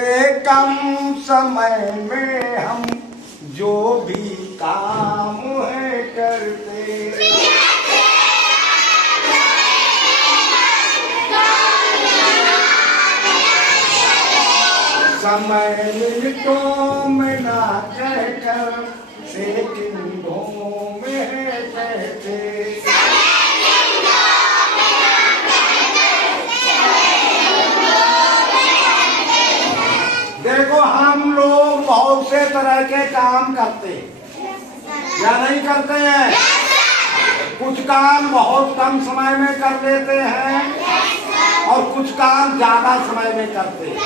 से कम समय में हम जो भी काम है करते, समय मिनटों में ना कहकर सेकंडों में है कहते। देखो हम लोग बहुत से तरह के काम करते या नहीं करते हैं। कुछ काम बहुत कम समय में कर लेते हैं और कुछ काम ज्यादा समय में करते हैं।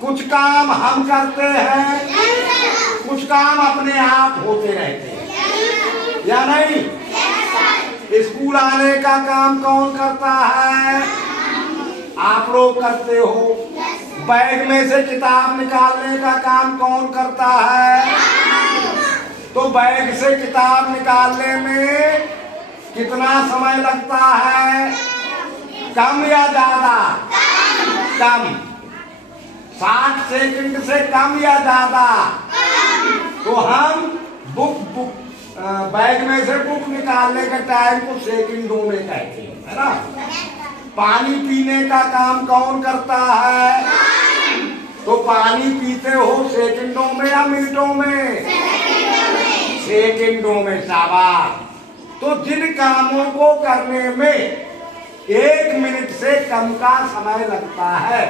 कुछ काम हम करते हैं, कुछ काम अपने आप होते रहते हैं या नहीं। स्कूल आने का काम कौन करता है? आप लोग करते हो। बैग में से किताब निकालने का काम कौन करता है? तो बैग से किताब निकालने में कितना समय लगता है? कम या ज्यादा? कम। 60 सेकंड से कम या ज्यादा? तो हम बैग में से बुक निकालने के टाइम को सेकंडों में कहते हैं, है ना। पानी पीने का काम कौन करता है? तो पानी पीते हो सेकंडों में या मिनटों में? सेकंडों में। शाबाश। तो जिन कामों को करने में 1 मिनट से कम का समय लगता है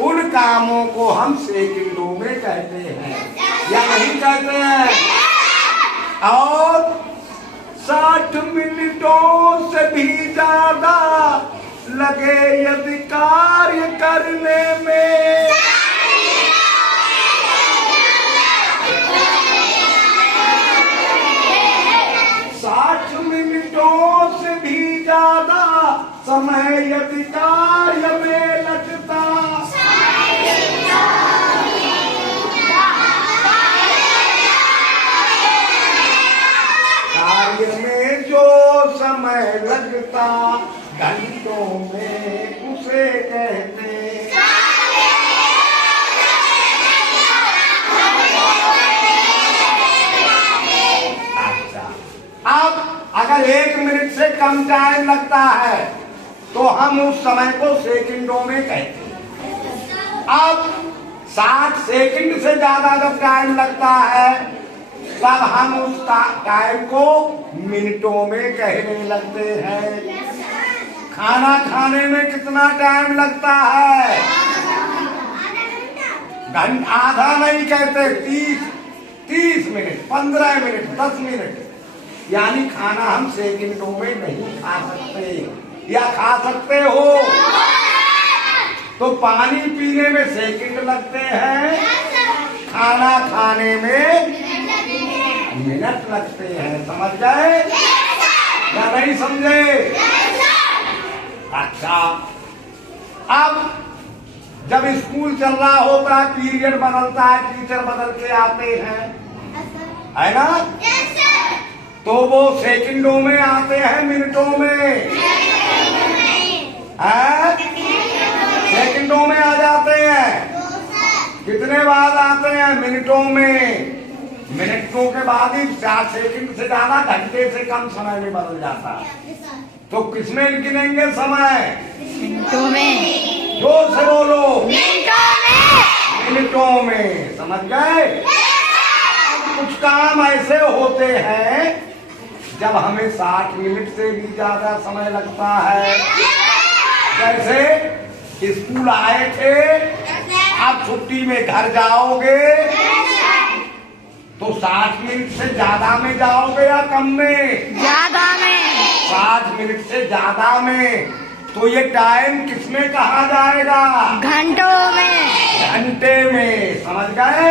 उन कामों को हम सेकंडों में कहते हैं या नहीं कहते हैं। और 60 मिनटों से भी ज्यादा लगे यदि कार्य करने में, 60 मिनटों से भी ज्यादा समय यदि कार्य में लगता, कार्य में जो समय लगता घंटों में उसे कहते। अच्छा, अब अगर 1 मिनट से कम टाइम लगता है तो हम उस समय को सेकंडों में कहते हैं। अब 60 सेकंड से ज्यादा जब टाइम लगता है तब हम उस टाइम को मिनटों में कहने लगते हैं। खाना खाने में कितना टाइम लगता है? घंटा। आधा नहीं कहते, 30 मिनट, 15 मिनट, 10 मिनट। यानी खाना हम सेकंडों में नहीं खा सकते। या खा सकते हो? तो पानी पीने में सेकंड लगते हैं, खाना खाने में मिनट लगते हैं। समझ गए या नहीं समझे? अच्छा, अब जब स्कूल चल रहा होता है, पीरियड बदलता है, टीचर बदल के आते हैं, है ना। तो वो सेकंडों में आते हैं मिनटों में? सेकंडों में आ जाते हैं। कितने बाद आते हैं? मिनटों में। मिनटों के बाद ही 4 सेकंड से ज्यादा घंटे से कम समय में बदल जाता है। तो किसमें गिनेंगे समय? मिनटों में। जोर से बोलो। मिनटों में। मिनटों में। समझ गए? कुछ काम ऐसे होते हैं जब हमें 60 मिनट से भी ज्यादा समय लगता है। जैसे स्कूल आए थे, अब छुट्टी में घर जाओगे तो 60 मिनट से ज्यादा में जाओगे या कम में? ज्यादा में। 60 मिनट से ज्यादा में। तो ये टाइम किसमें कहा जाएगा? घंटों में। घंटे में। समझ गए?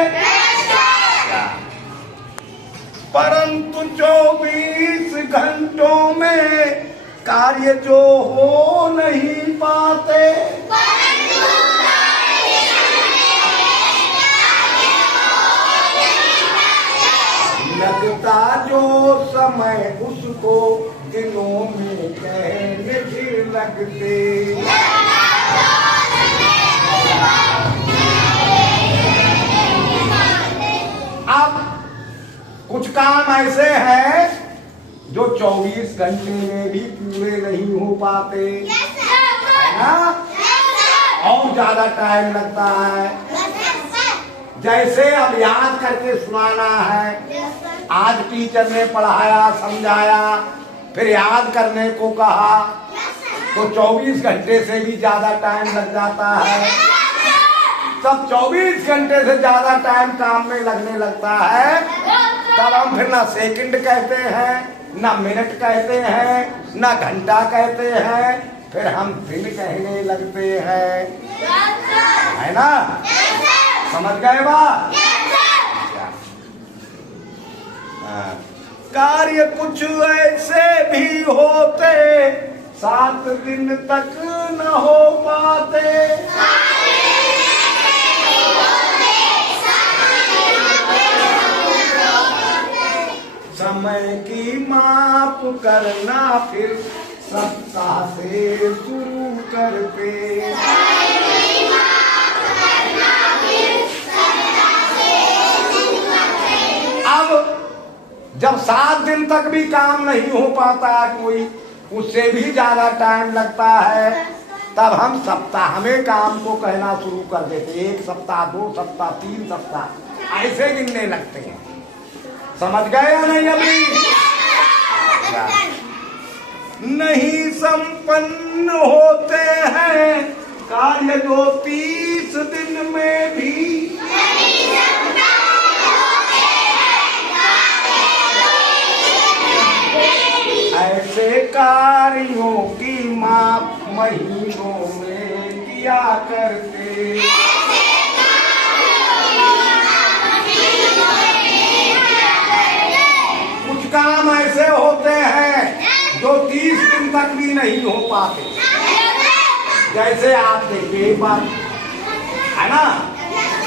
परंतु 24 घंटों में कार्य जो हो नहीं पाते, लगता जो समय उसको दिनों में कहने भी लगते। काम ऐसे हैं जो 24 घंटे में भी पूरे नहीं हो पाते, है ना? और ज्यादा टाइम लगता है। जैसे अब याद करके सुनाना है, आज टीचर ने पढ़ाया समझाया फिर याद करने को कहा तो 24 घंटे से भी ज्यादा टाइम लग जाता है। तब 24 घंटे से ज्यादा टाइम काम में लगने लगता है, तब हम फिर ना सेकंड कहते हैं, ना मिनट कहते हैं, ना घंटा कहते हैं, फिर हम दिन कहने लगते हैं, है ना? समझ गए बात? कार्य कुछ ऐसे भी होते 7 दिन तक न हो पाते, समय की माप करना फिर सप्ताह से शुरू करते। अब जब 7 दिन तक भी काम नहीं हो पाता कोई, उससे भी ज्यादा टाइम लगता है, तब हम सप्ताह में काम को कहना शुरू कर देते। 1 सप्ताह, 2 सप्ताह, 3 सप्ताह ऐसे गिनने लगते हैं। समझ गए या नहीं? अभी नहीं संपन्न होते हैं कार्य जो 30 दिन में भी, ऐसे कार्यों की माप महीनों में किया करते। कुछ काम ऐसे होते हैं जो 30 दिन तक भी नहीं हो पाते। जैसे आप देखिए पेपर, है ना?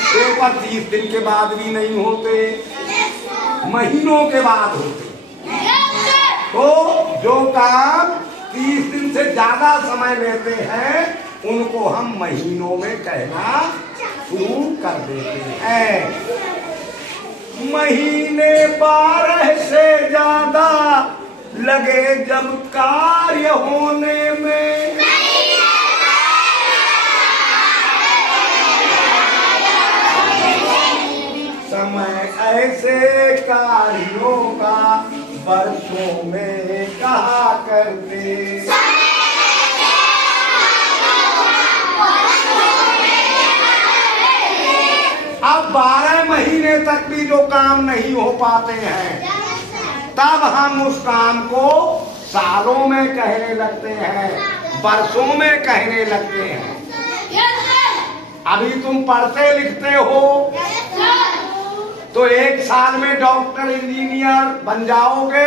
पेपर 30 दिन के बाद भी नहीं होते, महीनों के बाद होते। तो जो काम 30 दिन से ज्यादा समय लेते हैं उनको हम महीनों में कहना शुरू कर देते हैं। महीने 12 से ज्यादा लगे जब कार्य होने में, समय ऐसे कार्यों का वर्षों में कहा करते। अब 12 महीने तक भी जो काम नहीं हो पाते हैं, तब हम उस काम को सालों में कहने लगते हैं, वर्षों में कहने लगते हैं। अभी तुम पढ़ते लिखते हो तो 1 साल में डॉक्टर इंजीनियर बन जाओगे?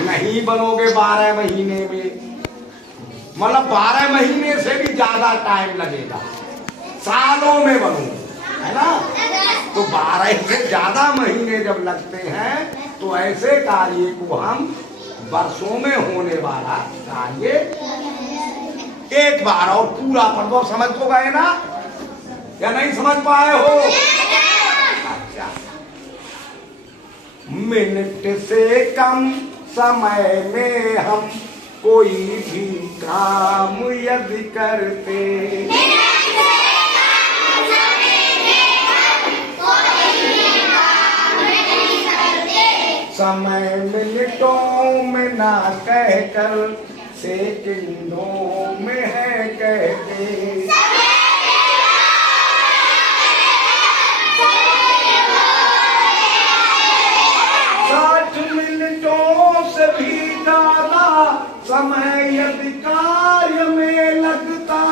नहीं बनोगे, 12 महीने में। मतलब 12 महीने से भी ज्यादा टाइम लगेगा, सालों में बनोगे, है ना? तो 12 से ज्यादा महीने जब लगते हैं तो ऐसे कार्य को हम वर्षों में होने वाला कार्य एक बार और पूरा पढ़ दो। समझ तो गए ना या नहीं समझ पाए हो? अच्छा, मिनट से कम समय में हम कोई भी काम यदि करते, समय मिनटों में ना कहकर सेकंडों में है कहते। 60 मिनटों से भी ज्यादा समय यदि कार्य में लगता,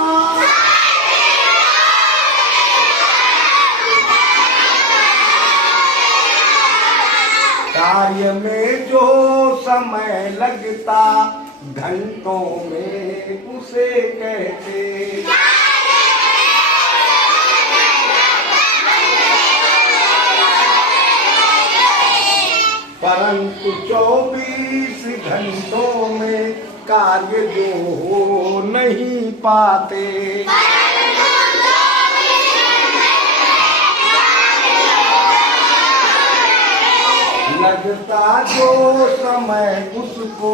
कार्य में जो समय लगता घंटों में उसे कहते। परंतु 24 घंटों में कार्य जो हो नहीं पाते, लगता जो समय उसको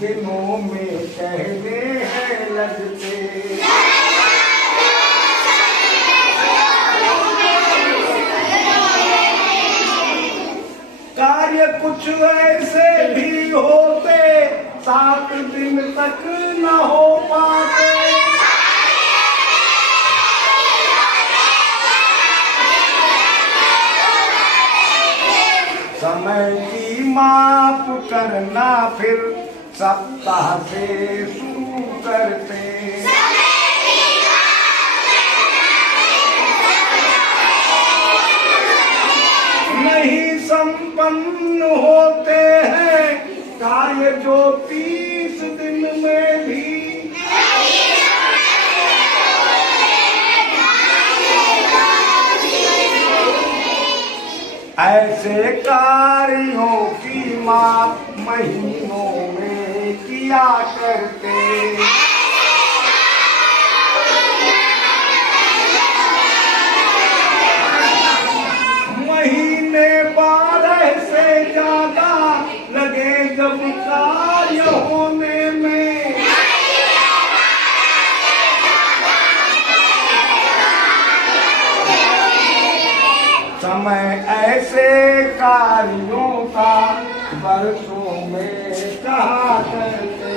दिनों में कहने हैं लगते। कार्य कुछ ऐसे भी होते 7 दिन तक न हो पाते। समय की माप करना फिर सप्ताह से शुरू करते। नहीं संपन्न होते हैं कार्य जो 30 दिन में भी। ऐसे कार्यों की माप महीनों में किया करते। महीने 12 से ज्यादा लगे जब कार्य होने में। समय ऐसे कार्यों का वर्षों में कहा करते।